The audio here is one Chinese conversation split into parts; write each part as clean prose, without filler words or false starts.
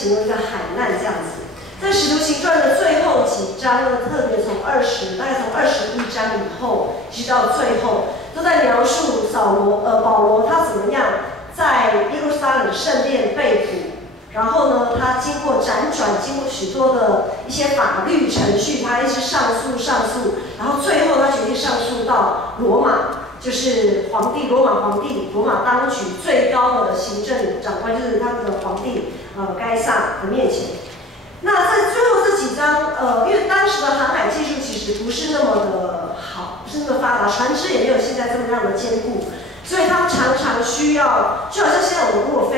形容一个海难这样子。在《使徒行传》的最后几章呢，特别大概从21章以后，一直到最后，都在描述保罗他怎么样在耶路撒冷圣殿被捕，然后呢，他经过辗转，经过许多的一些法律程序，他一直上诉，然后最后他决定上诉到罗马，就是罗马皇帝，罗马当局最高的行政长官，就是他们的皇帝该撒的面前。那在最后这几章，因为当时的航海技术其实不是那么的好，不是那么发达，船只也没有现在这么样的坚固，所以他们常常需要，就好像现在我们如果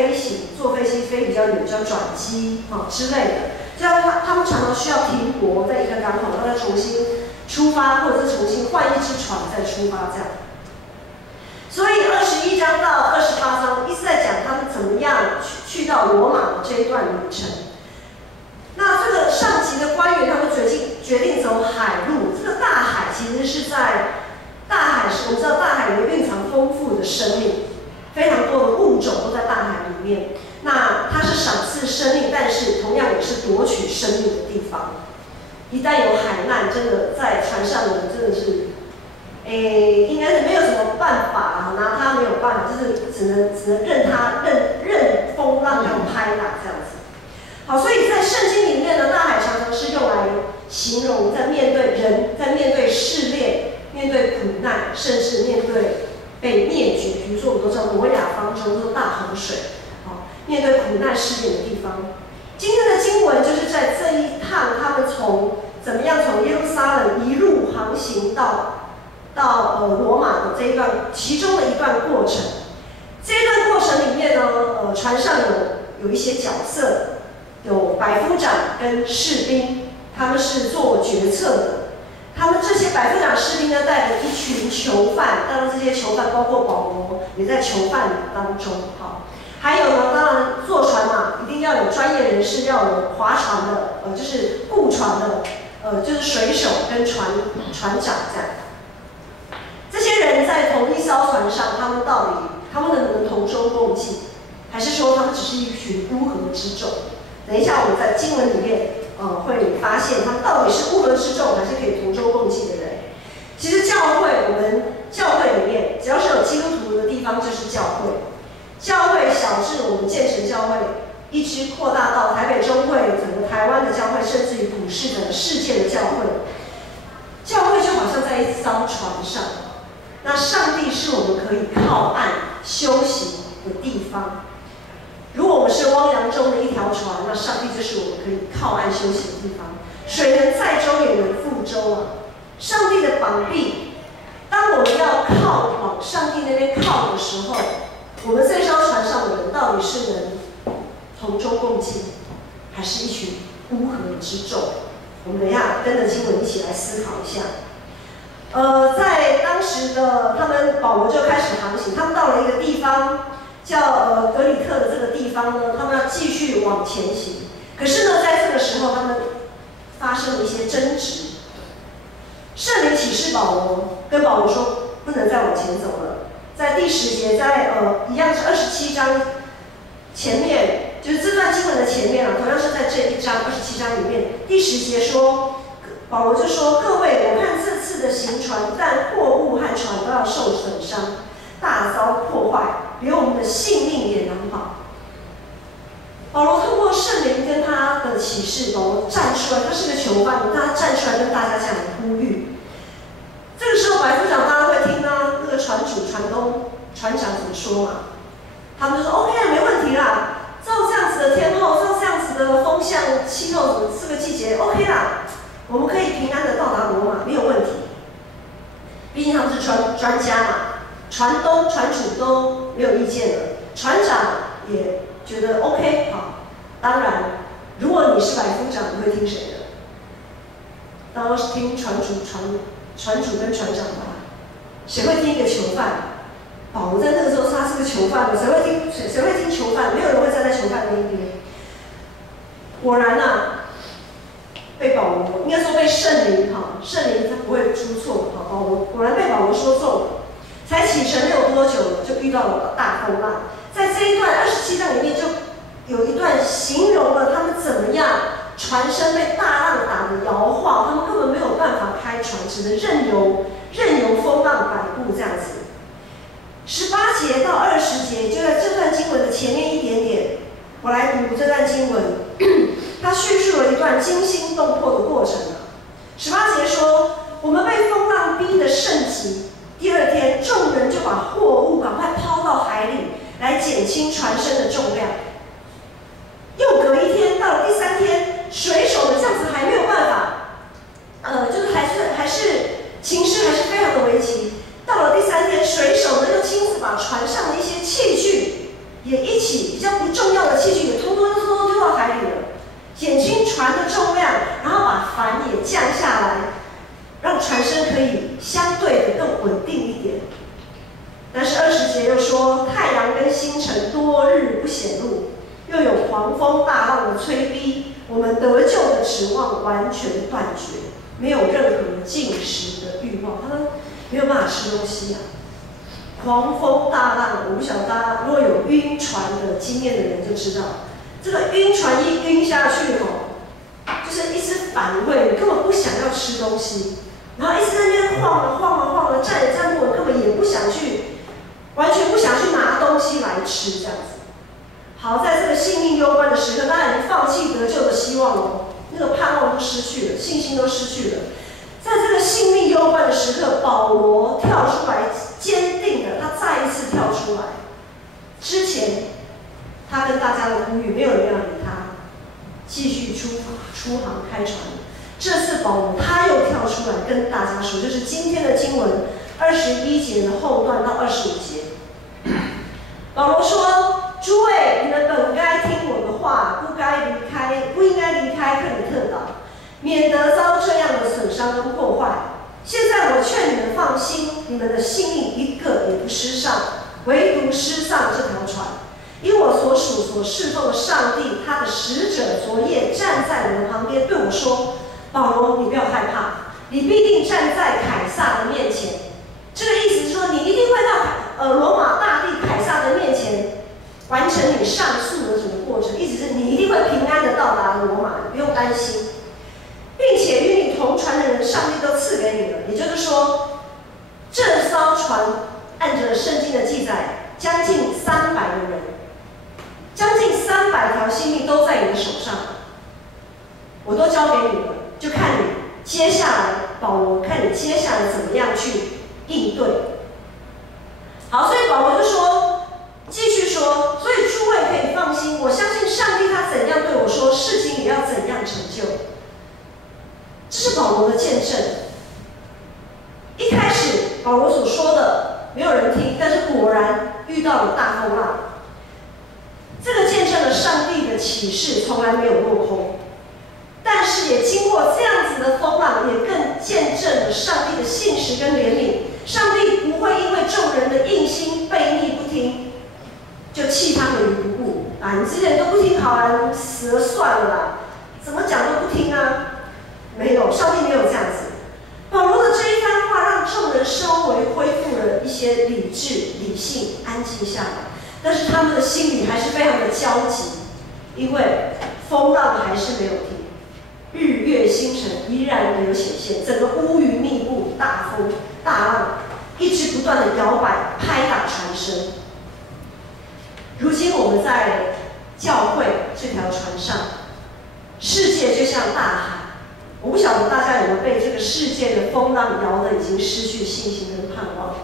坐飞机飞比较远，就要转机之类的，这样他们常常需要停泊在一个港口，然后再重新出发，或者是重新换一只船再出发这样。所以21章到28章一直在讲他们怎么样去到罗马的这一段旅程。那这个上级的官员他们决定走海路，这个大海其实是在大海，我们知道大海里面蕴藏丰富的生命，非常多的物种都在大海里面。那它是赏赐生命，但是同样也是夺取生命的地方。一旦有海难，真的在船上的人真的是，应该是没有什么办法啊，拿他没有办法，就是只能任风浪这样拍打这样子。好，所以在圣经里面呢，大海常常是用来形容在面对人，在面对试炼、面对苦难，甚至面对被灭绝。比如说，我们都知道挪亚方舟这大洪水，面对苦难试炼的地方。今天的经文就是在这一趟，他们怎么样从耶路撒冷一路航行到罗马的这一段其中的一段过程。这一段过程里面呢，船上有一些角色。有百夫长跟士兵，他们是做决策的。他们这些百夫长、士兵呢，带着一群囚犯，当然这些囚犯包括保罗，也在囚犯当中。好，还有呢，当然坐船嘛，一定要有专业人士，要有划船的，就是雇船的，就是水手跟船长这样。这些人在同一艘船上，他们能不能同舟共济，还是说他们只是一群乌合之众？等一下，我们在经文里面，会发现他们到底是乌合之众，还是可以同舟共济的人。其实我们教会里面，只要是有基督徒的地方，就是教会。教会小至我们建成教会，一直扩大到台北中会，整个台湾的教会，甚至于普世整个世界的教会。教会就好像在一艘船上，那上帝是我们可以靠岸休息的地方。如果我们是汪洋中的一条船，那上帝就是我们可以靠岸休息的地方。水能载舟，也能覆舟啊！上帝的膀臂，当我们要往上帝那边靠的时候，我们这艘船上的人到底是能同舟共济，还是一群乌合之众？我们等一下跟着经文一起来思考一下。在当时的保罗就开始航行，他们到了一个地方。叫格里特的这个地方呢，他们要继续往前行。可是呢，在这个时候，他们发生了一些争执。圣灵启示保罗，跟保罗说不能再往前走了。在第10节，一样是27章前面，就是这段经文的前面同样是在这一章27章里面，第10节说，保罗就说：“各位，我看这次的行船，不但货物和船都要受损伤，大遭破坏。”连我们的性命也难保。保罗透过圣灵跟他的启示，保罗站出来，他是个囚犯，他站出来跟大家这样呼吁。这个时候，百夫长大家会听那个船主、船长怎么说嘛？他们就说 ：“OK 没问题啦，照这样子的天候，照这样子的风向、气候，这个季节 OK 啦，我们可以平安的到达罗马，没有问题。毕竟他们是专家嘛。”船主都没有意见了，船长也觉得 OK 好。当然，如果你是百夫长，你会听谁的？当然是听船主跟船长吧。谁会听一个囚犯？保罗在那个时候他是个囚犯的，谁会听囚犯？没有人会站在囚犯那一边。果然被保罗应该说被圣灵他不会出错保罗果然被保罗说中了。才启程没有多久，就遇到了大风浪。在这一段27章里面，就有一段形容了他们怎么样船身被大浪打得摇晃，他们根本没有办法开船，只能任由风浪摆布这样子。18节到20节就在这段经文的前面一点点，我来读这段经文，它叙述了一段惊心动魄的过程18节说，我们被风浪逼得甚急，第2天众人就把货物赶快抛到海里，来减轻船身的重量。又隔1天，到了第3天，水手们这样子还没有办法，就是还是情势还是非常的危急。到了第3天，水手们又亲自把船上的一些器具也一起比较不重要的器具也通通丢到海里了，减轻船的重量，然后把帆也降下来，让船身可以相对的更稳定一点。但是20节又说，太阳跟星辰多日不显露，又有狂风大浪的催逼，我们得救的指望完全断绝，没有任何进食的欲望，他们没有办法吃东西狂风大浪，我不晓得大家如果有晕船的经验的人就知道，这个晕船一晕下去就是一直反胃，根本不想要吃东西，然后一直在那边晃了，站也站不稳，根本也不想去，完全不想去拿东西来吃这样子。好，在这个性命攸关的时刻，大家已经放弃得救的希望了，那个盼望都失去了，信心都失去了。在这个性命攸关的时刻，保罗跳出来，坚定的，他再一次跳出来。之前他跟大家的呼吁，没有人要理他，继续出航开船。这次保罗他又跳出来跟大家说，就是今天的经文21节的后段到25节。保罗说：“诸位，你们本该听我的话，不应该离开克里特岛，免得遭这样的损伤跟破坏。现在我劝你们放心，你们的性命一个也不失丧，唯独失丧这条船。因我所属所侍奉的上帝，他的使者昨夜站在我的旁边，对我说：保罗，你不要害怕，你必定站在凯撒的面前。这个意思是说，你一定会到罗马大帝凯撒的面前，完成你上诉的整个过程。意思是你一定会平安的到达罗马，不用担心。并且与你同船的人，上帝都赐给你了。也就是说，这艘船按着圣经的记载，将近300个人，将近300条性命都在你的手上，我都交给你了，就看你接下来，保罗，看你接下来怎么样去应对。好，所以保罗就说，继续说，所以诸位可以放心，我相信上帝他怎样对我说，事情也要怎样成就。这是保罗的见证。一开始保罗所说的没有人听，但是果然遇到了大风浪。这个见证了上帝的启示从来没有落空，但是也经过这样子的风浪，也更见证了上帝的信实跟怜悯。上帝不会因为众人的硬心悖逆不听，就弃他们于不顾啊！你之前都不听，好啊，死了算了啦，怎么讲都不听啊！没有，上帝没有这样子。保罗的这一番话让众人稍微恢复了一些理智、理性，安静下来。但是他们的心里还是非常的焦急，因为风浪还是没有停，日月星辰依然没有显现，整个乌云密布，大风大浪一直不断的摇摆，拍打船身。如今我们在教会这条船上，世界就像大海。我不晓得大家有没有被这个世界的风浪摇得已经失去信心跟盼望。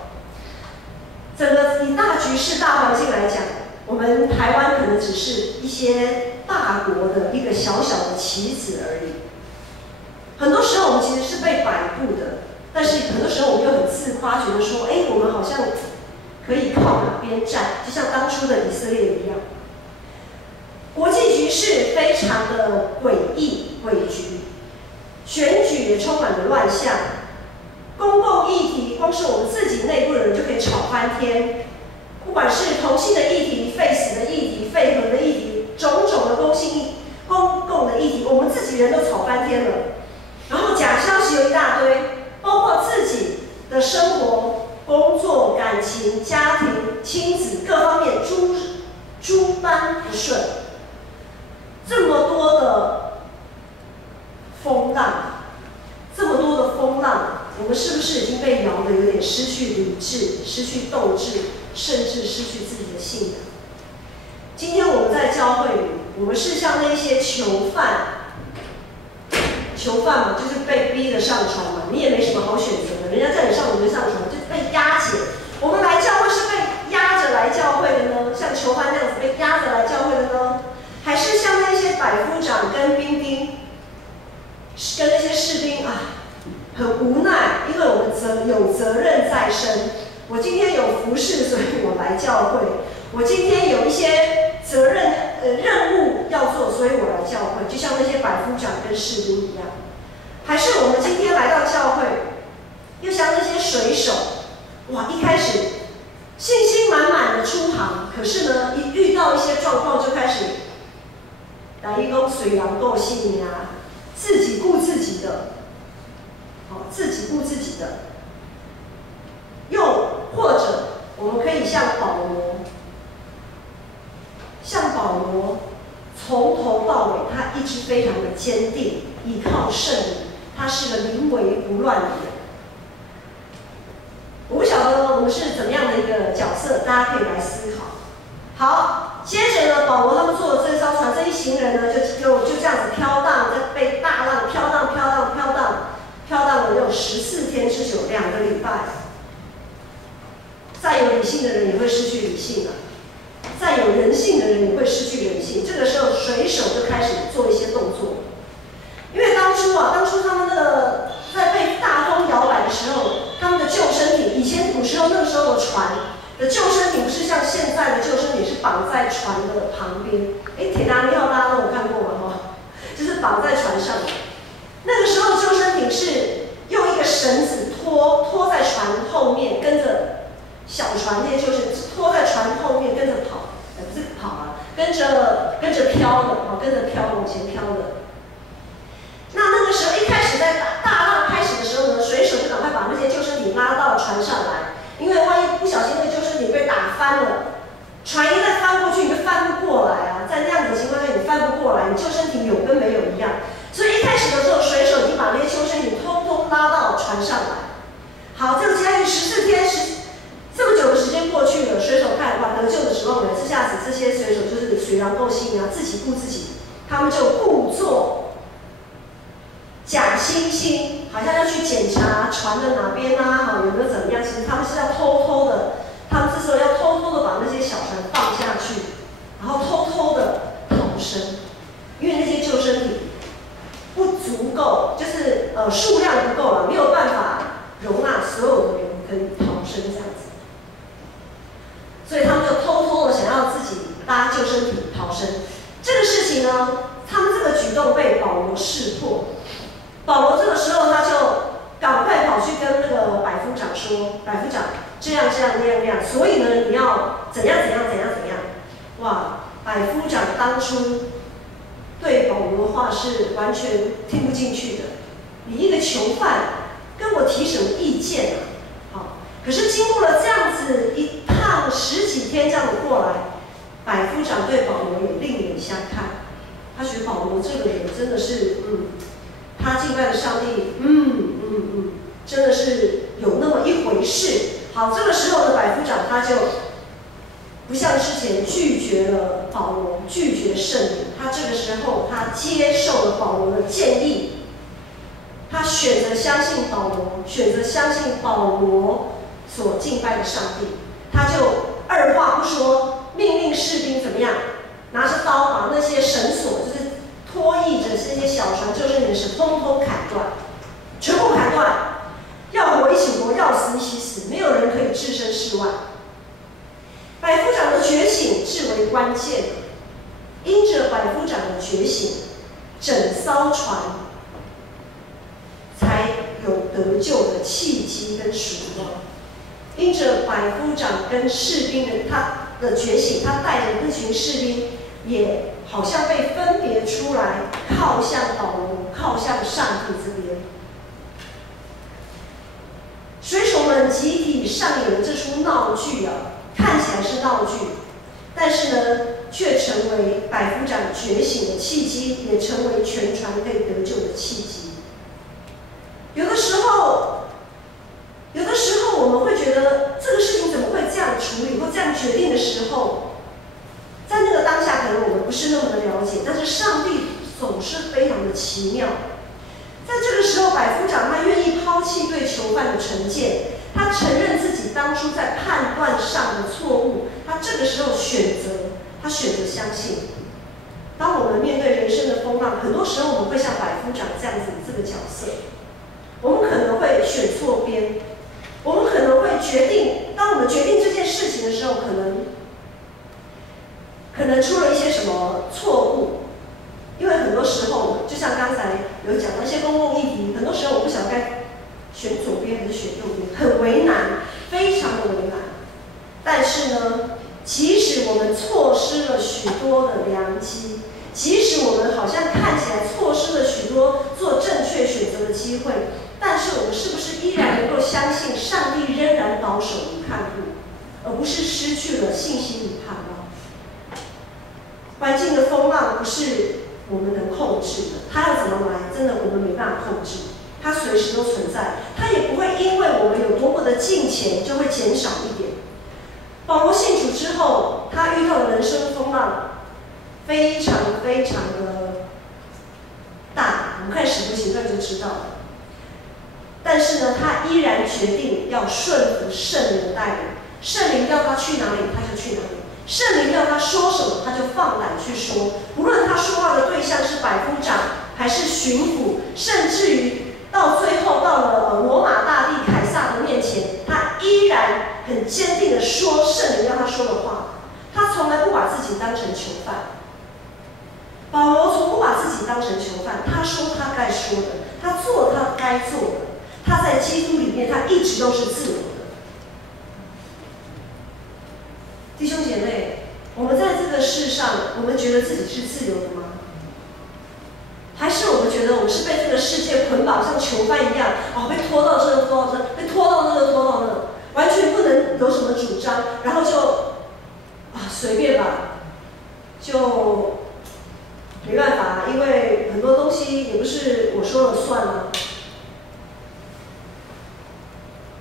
整个以大局势、大环境来讲，我们台湾可能只是一些大国的一个小小的棋子而已。很多时候我们其实是被摆布的，但是很多时候我们又很自夸，觉得说，我们好像可以靠哪边站，就像当初的以色列一样。国际局势非常的诡异诡谲。选举也充满了乱象，公共议题，光是我们自己内部的人就可以吵翻天。不管是同性的议题、废死的议题、废核的议题，种种的公共的议题，我们自己人都吵翻天了。然后假消息有一大堆，包括自己的生活、工作、感情、家庭、亲子各方面诸般不顺。这么多的风浪，这么多的风浪，我们是不是已经被摇得有点失去理智、失去斗志，甚至失去自己的信仰？今天我们在教会里，我们是像那些囚犯嘛，就是被逼着上船嘛，你也没什么好选择的，人家叫你上你就上船，就被押解。我们来教会是被压着来教会的呢，像囚犯那样子被压着来教会的呢，还是像那些百夫长跟兵丁，跟那些士兵啊，很无奈，因为我们有责任在身。我今天有服侍，所以我来教会。我今天有一些责任任务要做，所以我来教会。就像那些百夫长跟士兵一样，还是我们今天来到教会，又像那些水手，哇，一开始信心满满的出航，可是呢，一遇到一些状况就开始来一公水狼够性呀，自己顾自己的，自己顾自己的。又或者我们可以像保罗，从头到尾他一直非常的坚定，依靠圣灵，他是个临危不乱的人。我不晓得我们是怎么样的一个角色，大家可以来思考。好，接着呢，保罗他们坐的这艘船，这一行人呢，就这样子飘荡，在被大浪飘荡了有14天之久，2个礼拜。再有理性的人也会失去理性了，再有人性的人也会失去人性。这个时候，水手就开始做一些动作，因为当初他们那个在被大风摇摆的时候，他们的救生艇，以前古时候那个时候的船的救生艇不是像现在的救生艇是绑在船的旁边。铁达尼号大家都有看过嘛，就是绑在船上。那个时候救生艇是用一个绳子拖在船后面，跟着小船那些救生艇拖在船后面跟着跑，不是跑啊，跟着飘的，跟着往前飘的。那个时候一开始在大浪开始的时候呢，水手就赶快把那些救生艇拉到船上来，因为万一不小心那个救生艇被打翻了，船一旦翻过去你就翻不过来啊，在那样子的情况下你翻不过来，你救生艇有跟没有一样。所以一开始的时候，水手已经把那些救生艇通通拉到船上来。好，这个接下去14天这么久的时间过去了，水手看哇，得救的时候呢，这下子这些水手就是水狼够性啊，自己顾自己，他们就故作假惺惺，好像要去检查船的哪边啊，有没有怎么样？其实他们是要偷偷的，他们这时候要偷偷的把那些小船放下去，然后偷偷的逃生，因为那些救生艇不足够，就是数量不够了，没有办法容纳所有的人可以逃生这样子。所以他们就偷偷的想要自己搭救生艇逃生。这个事情呢，他们这个举动被保罗识破。保罗这个时候他就赶快跑去跟那个百夫长说：“百夫长，这样那样，所以呢，你要怎样。”哇，百夫长当初对保罗的话是完全听不进去的。你一个囚犯跟我提什么意见啊？好，可是经过了这样子一趟10几天这样子过来，百夫长对保罗也另眼相看。他觉得保罗这个人真的是，他敬拜的上帝，真的是有那么一回事。好，这个时候的百夫长他就不像之前拒绝了保罗，拒绝圣灵。他这个时候他接受了保罗的建议，他选择相信保罗，选择相信保罗所敬拜的上帝。他就二话不说，命令士兵怎么样，拿着刀把那些绳索，就是拖曳着这些小船救生艇的绳，通通砍断，全部砍断。要活一起活，要死一起死，没有人可以置身事外。百夫长的觉醒至为关键，因着百夫长的觉醒，整艘船才有得救的契机跟曙光。因着百夫长跟士兵的他的觉醒，他带着那群士兵也好像被分别出来，靠向保罗，靠向上帝这边。水手们集体上演了这出闹剧啊，看起来是闹剧，但是呢，却成成为百夫长觉醒的契机，也成为全船可以得救的契机。有的时候我们会觉得这个事情怎么会这样处理或这样决定的时候，在那个当下可能我们不是那么的了解，但是上帝总是非常的奇妙。在这个时候，百夫长他愿意抛弃对囚犯的成见，他承认自己当初在判断上的错误，他这个时候选择相信。当我们面对人生的风浪，很多时候我们会像百夫长这样子这个角色，我们可能会选错边，我们可能会当我们决定这件事情的时候，可能出了一些什么错误。因为很多时候，就像刚才有讲那些公共议题，很多时候我不晓得该选左边还是选右边，很为难，非常的为难。但是呢，即使我们错失了许多的良机，即使我们好像看起来错失了许多做正确选择的机会，但是我们是不是依然能够相信上帝仍然保守与看顾，而不是失去了信心与盼望？环境的风浪不是我们能控制的，它要怎么来，真的我们没办法控制。它随时都存在，它也不会因为我们有多么的敬虔就会减少一点。保罗信主之后，他遇到的人生风浪非常非常的大，我们看《使徒行传》就知道了。但是呢，他依然决定要顺服圣灵的带领，圣灵要他去哪里，他就去哪里。圣灵要他说什么，他就放胆去说。不论他说话的对象是百夫长，还是巡抚，甚至于到最后到了罗马大帝凯撒的面前，他依然很坚定地说圣灵要他说的话。他从来不把自己当成囚犯。保罗从不把自己当成囚犯，他说他该说的，他做他该做的。他在基督里面，他一直都是自由的。弟兄姐妹，我们在这个世上，我们觉得自己是自由的吗？还是我们觉得我们是被这个世界捆绑，像囚犯一样，被拖到这个，拖到这，被拖到那个，拖到那个，完全不能有什么主张，然后就随便吧，就没办法，因为很多东西也不是我说了算啊，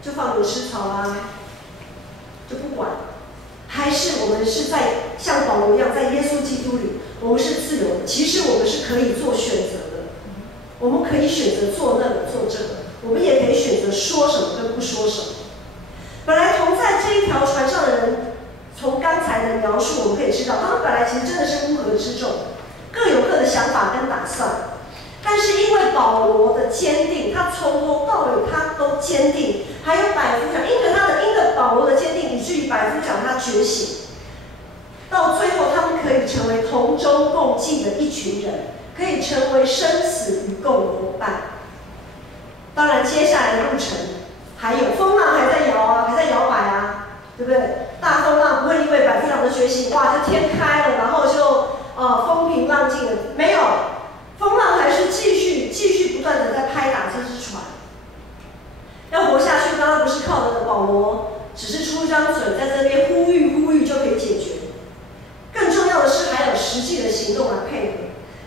就放牛吃草啊，就不管。还是我们是在像保罗一样，在耶稣基督里，我们是自由的。其实我们是可以做选择的，我们可以选择做那个，做这个，我们也可以选择说什么跟不说什么。本来同在这一条船上的人，从刚才的描述我们可以知道，他们本来其实真的是乌合之众，各有各的想法跟打算。但是因为保罗的坚定，他从头到尾他都坚定，还有百夫长因着保罗的坚定，以至于百夫长他觉醒，到最后他们可以成为同舟共济的一群人，可以成为生死与共的伙伴。当然，接下来的路程还有风浪还在摇啊，还在摇摆啊，对不对？大风浪不会因为百夫长的觉醒，哇，就天开了，然后就风平浪静了，没有。风浪还是继续不断的在拍打这只船，要活下去，当然不是靠着保罗只是出一张嘴在这边呼吁就可以解决。更重要的是还有实际的行动来配合。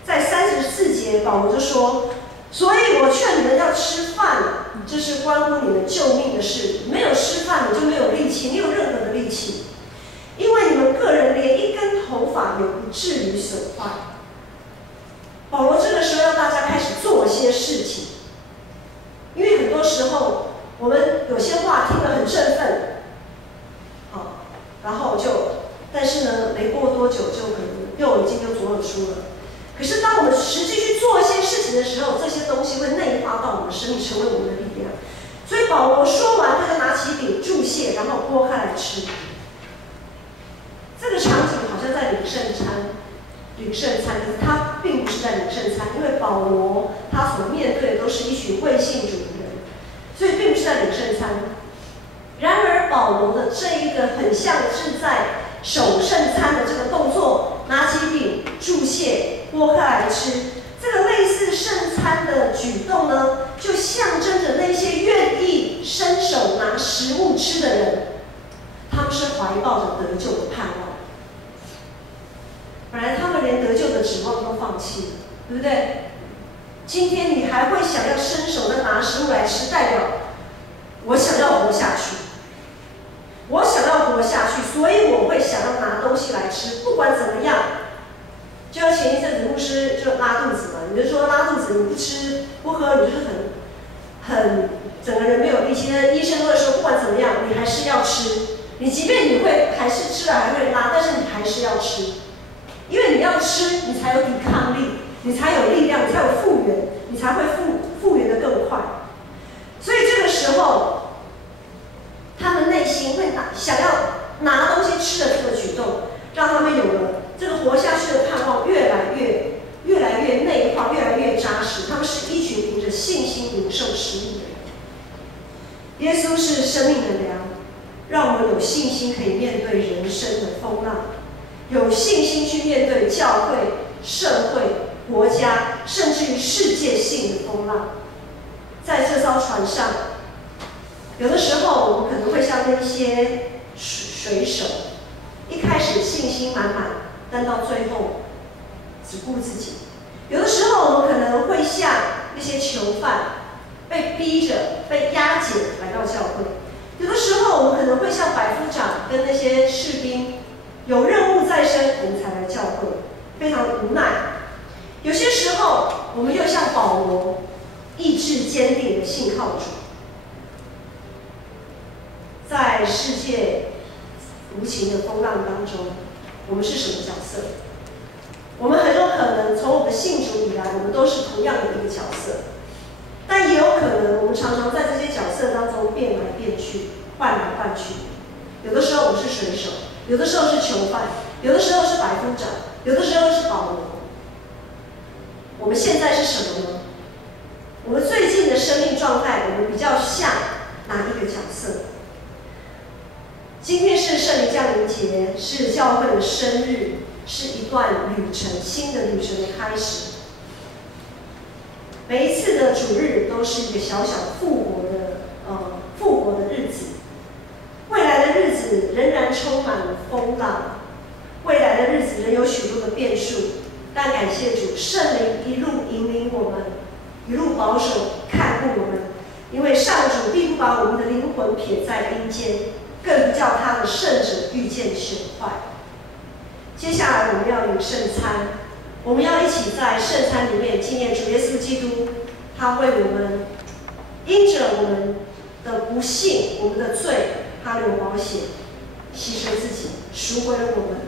在34节，保罗就说：“所以我劝你们要吃饭，这是关乎你们救命的事。没有吃饭，你就没有力气，没有任何的力气，因为你们个人连一根头发也不至于损坏。”保罗这个时候让大家开始做一些事情，因为很多时候我们有些话听得很振奋，然后但是呢，没过多久就可能右耳进右左耳出了。可是当我们实际去做一些事情的时候，这些东西会内化到我们的生命，成为我们的力量。所以保罗说完，他就拿起饼祝谢，然后剥开来吃。这个场景好像在领圣餐，可是他并不是在领圣餐，因为保罗他所面对的都是一群未信主的人，所以并不是在领圣餐。然而保罗的这一个很像是在守圣餐的这个动作，拿起饼祝谢，剥开来吃，这个类似圣餐的举动呢，就象征着那些愿意伸手拿食物吃的人，他们是怀抱着得救的盼望。本来他们连得救的指望都放弃了，对不对？今天你还会想要伸手的拿食物来吃，代表我想要活下去，我想要活下去，所以我会想要拿东西来吃，不管怎么样。就像前一阵子牧师就拉肚子嘛，你就说拉肚子，你不吃不喝，你就是很整个人没有力气。但医生都会说，不管怎么样，你还是要吃。你即便你会还是吃了还会拉，但是你还是要吃，因为你要吃，你才有抵抗力，你才有力量，你才有复原，你才会复原的更快。所以这个时候，他们内心会想要拿东西吃的这个举动，让他们有了这个活下去的盼望，越来越内化，越来越扎实。他们是一群凭着信心领受实力的人。耶稣是生命的粮，让我们有信心可以面对人生的风浪，有信心去面对教会、社会、国家，甚至于世界性的风浪。在这艘船上，有的时候我们可能会像那些水手，一开始信心满满，但到最后只顾自己。有的时候我们可能会像那些囚犯，被逼着、被押解来到教会。有的时候我们可能会像百夫长跟那些士兵，有任务在身，我们才来教会，非常无奈。有些时候我们又像保罗，意志坚定的信靠主。在世界无情的风浪当中，我们是什么角色？我们很有可能从我们信主以来，我们都是同样的一个角色，但也有可能我们常常在这些角色当中变来变去，换来换去。有的时候我们是水手，有的时候是囚犯，有的时候是百夫长，有的时候是保罗。我们现在是什么呢？我们最近的生命状态，我们比较像哪一个角色？今天是圣灵降临节，是教会的生日，是一段旅程，新的旅程的开始。每一次的主日都是一个小小复活的日子。未来的日子仍然充满了风浪，未来的日子仍有许多的变数。但感谢主，圣灵一路引领我们，一路保守看顾我们，因为上主必不把我们的灵魂撇在阴间，更不叫他的圣者遇见朽坏。接下来我们要领圣餐，我们要一起在圣餐里面纪念主耶稣基督，他为我们因着我们的不幸、我们的罪，他流宝血，牺牲自己，赎回了我们，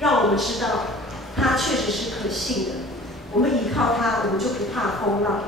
让我们知道他确实是可信的。我们依靠他，我们就不怕风浪。